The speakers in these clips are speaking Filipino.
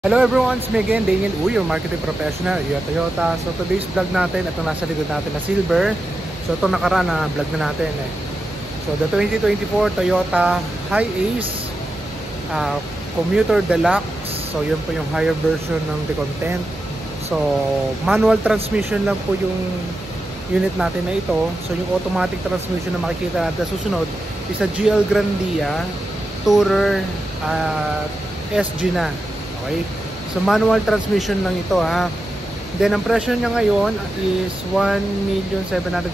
Hello everyone, it's me again, Daniel Uy, your marketing professional here at Toyota. So today's vlog natin, ito nasa likod natin na silver. So ito nakaraan na vlog na natin So the 2024 Toyota Hi-Ace Commuter Deluxe. So yun po yung higher version ng the content. So manual transmission lang po yung unit natin na ito. So yung automatic transmission na makikita natin susunod is a GL Grandia Tourer SG na. Okay? So manual transmission lang ito ha. Then ang presyo niya ngayon is 1,758,000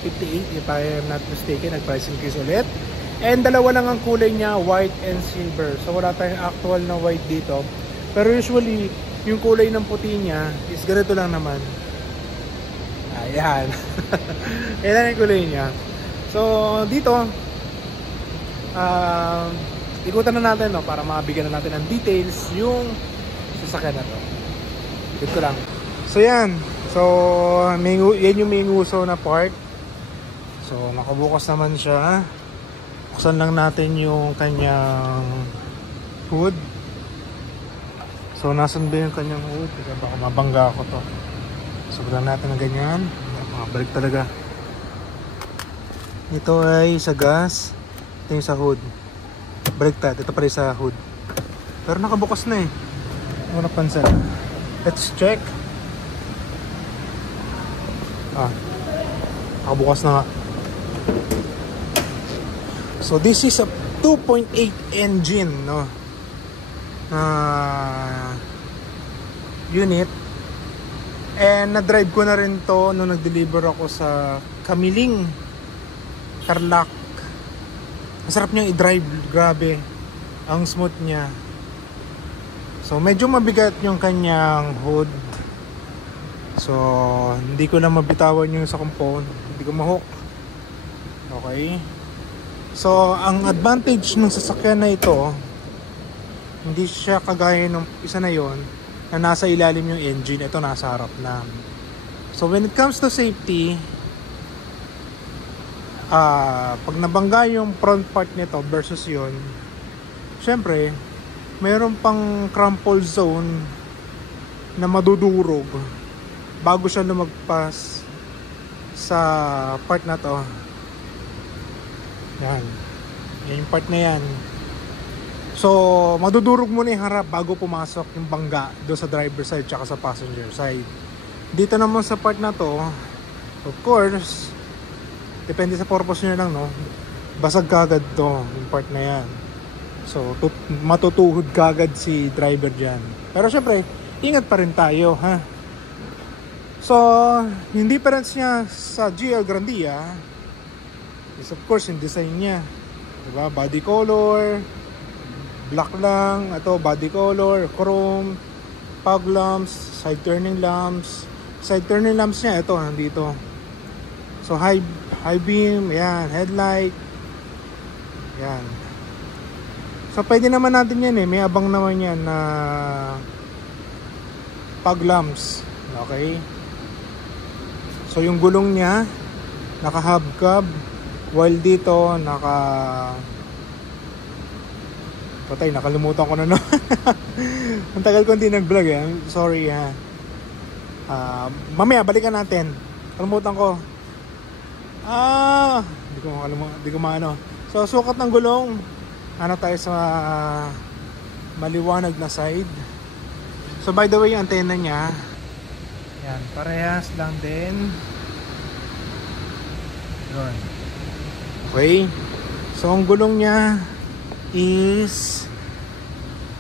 if I am not mistaken. Nag-price increase ulit. And dalawa lang ang kulay niya, white and silver. So wala tayong actual na white dito. Pero usually yung kulay ng puti niya is ganito lang naman. Ayan. Ayan yung kulay niya. So dito ikutan na natin para mabigyan na natin ng details yung sasakyan na to. Ikot ko lang. So yan. So yan yung main uso na part. So nakabukas naman siya. Buksan lang natin yung kanyang hood. So nasan ba yung kanyang hood? Baka mabangga ako to. So buksan natin ng ganyan. Makabalik talaga. Ito ay sa gas. Ito yung sa hood. Baliktad. Ito pa rin sa hood. Pero nakabukas na eh. Ano napansin? Let's check. Nakabukas na nga. So this is a 2.8 engine unit. And na-drive ko na rin to nung nag-deliver ako sa Kamiling, Tarlac. Masarap niyang i-drive. Grabe. Ang smooth niya. So medyo mabigat yung kanyang hood. So hindi ko na mabitawan yung sa compound. Hindi ko ma-hook. Okay. So ang advantage ng sasakyan na ito, hindi siya kagaya ng isa na yon na nasa ilalim yung engine. Ito nasa harap na. So when it comes to safety, pag nabangga yung front part nito versus yon, syempre mayroon pang crumple zone na madudurog bago siya lumagpas sa part na to. Yan yung part na yan. So madudurog muna yung harap bago pumasok yung bangga doon sa driver side tsaka sa passenger side. Dito naman sa part na to, of course depende sa purpose nyo lang basag kagad to yung part na yan. So matutuhod kagad si driver dyan. Pero syempre ingat pa rin tayo ha. So yung difference niya sa GL Grandia is of course yung design niya, diba? Body color black lang. Ito body color chrome, fog lamps, side turning lamps. Side turning lamps niya ito nandito. So high beam, yan, headlight. Yan. So pwede naman natin yan may abang naman yan na fog lamps. Okay. So yung gulong niya naka hubcap, while dito nakalimutan ko na ang tagal ko hindi nag-vlog sorry mamaya balikan natin. Kalimutan ko. Hindi ko maano. So sukat ng gulong, tayo sa maliwanag na side. So by the way yung antenna niya, yan, parehas lang din. Yun. Okay. So ang gulong niya is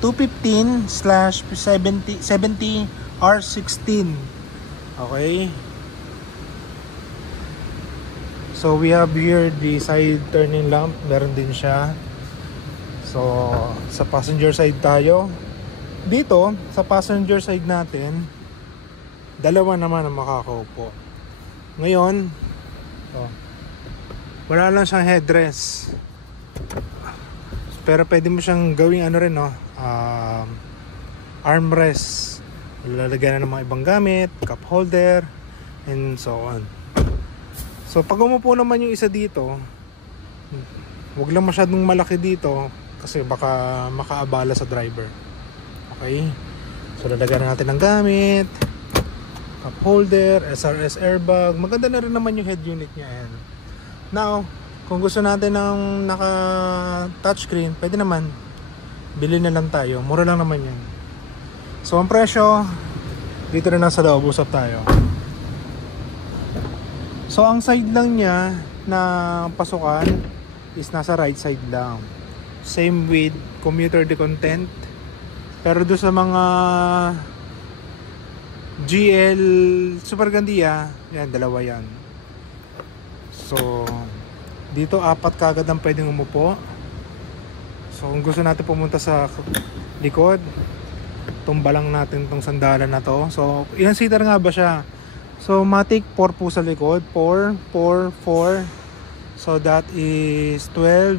215/70R16. Okay. So we have here the side turning lamp, meron din siya. So sa passenger side tayo. Dito sa passenger side natin, dalawa naman ang makakaupo. Ngayon, wala lang siyang headrest. Pero pwede mo siyang gawing armrest. Lalagyan na ng mga ibang gamit, cup holder, and so on. So pag umupo naman yung isa dito, huwag lang masyadong malaki dito kasi baka makaabala sa driver. Okay? So lalagyan na natin ng gamit, cup holder, SRS airbag. Maganda na rin naman yung head unit niya. Ayan. Now, kung gusto natin ng naka touchscreen, pwede naman. Bili na lang tayo. Mura lang naman yan. So ang presyo, dito na lang sa loob, usap tayo. So ang side lang niya na pasukan is nasa right side lang. Same with commuter decontent. Pero doon sa mga GL Super Gandia, yan, dalawa yan. So dito apat kagad ang pwedeng umupo. So kung gusto natin pumunta sa likod, tumba lang natin tong sandalan na to. So ilang seater nga ba siya? So matic 4 po sa likod, 4, 4, 4. So that is 12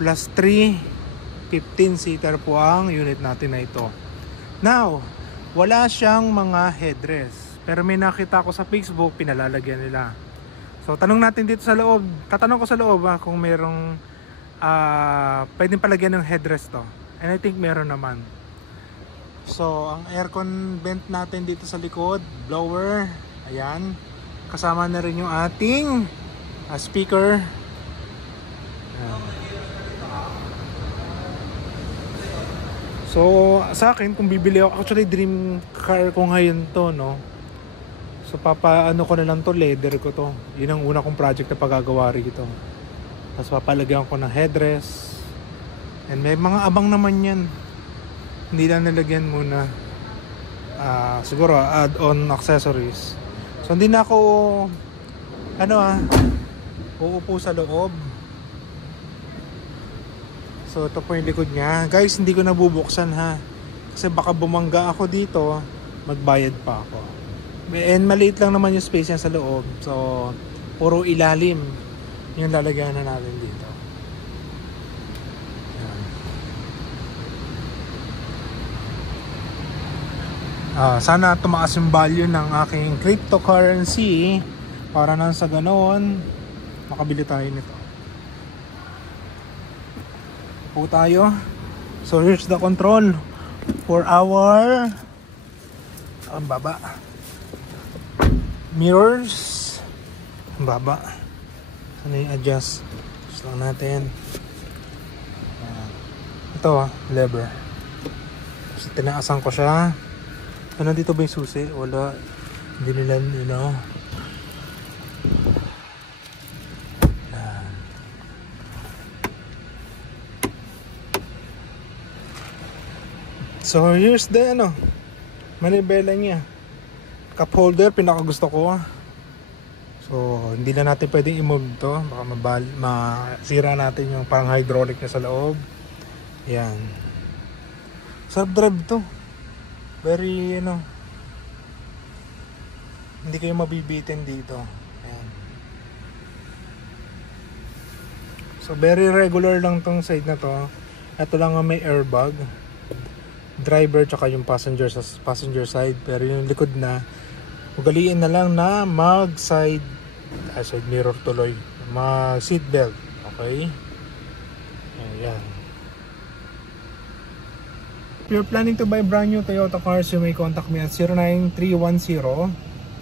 plus 3, 15 seater po ang unit natin na ito. Now, wala siyang mga headrest, pero may nakita ko sa Facebook, pinalalagyan nila. So tanong natin dito sa loob, tatanong ko sa loob kung merong pwedeng palagyan ng headrest to. And I think meron naman. So ang aircon vent natin dito sa likod, blower, ayan. Kasama na rin yung ating speaker. Ayan. So sa akin, kung bibili ako, actually dream car ko ngayon to, no. So papaano ko na lang to, leather ko to. Yun ang una kong project na pagagawa rito. Tapos papalagyan ko ng headrest. And may mga abang naman yan. Hindi lang nilagyan muna. Siguro add-on accessories. So hindi na ako uupo sa loob. So ito po yung likod niya. Guys, hindi ko nabubuksan ha. Kasi baka bumangga ako dito, magbayad pa ako. And maliit lang naman yung space niya sa loob. So puro ilalim yung lalagyan na natin dito. Sana tumaas yung value ng aking cryptocurrency para nang sa ganoon makabili tayo nito. Po tayo. So here's the control for our ang baba mirrors, ang baba. Ano yung adjust lang natin. Ito lever. So tinaasan ko siya. Ano dito ba yung susi? Wala. Hindi nila, So here's the manibela niya. Cup holder, pinakagusto ko. So hindi na natin pwedeng i-move to. Baka masira natin yung parang hydraulic na sa loob. Yan. Sarap drive to. Very, hindi kayo mabibitin dito. Ayan. So very regular lang tong side na to. Ito lang ang may airbag. Driver tsaka yung passenger sa passenger side. Pero yung likod na, ugaliin na lang na side mirror tuloy. Mag seat belt. Okay? Ayan. If you're planning to buy brand new Toyota cars, you may contact me at 09310-481024.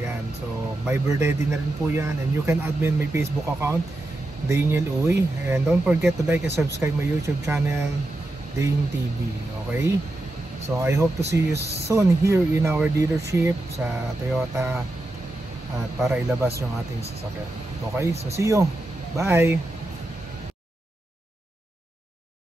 Ayan, so Viber ready na rin po yan. And you can add me in my Facebook account, Daniel Uy. And don't forget to like and subscribe my YouTube channel, Dane TV. Okay? So I hope to see you soon here in our dealership sa Toyota at para ilabas yung ating sasakyan. Okay? So see you. Bye!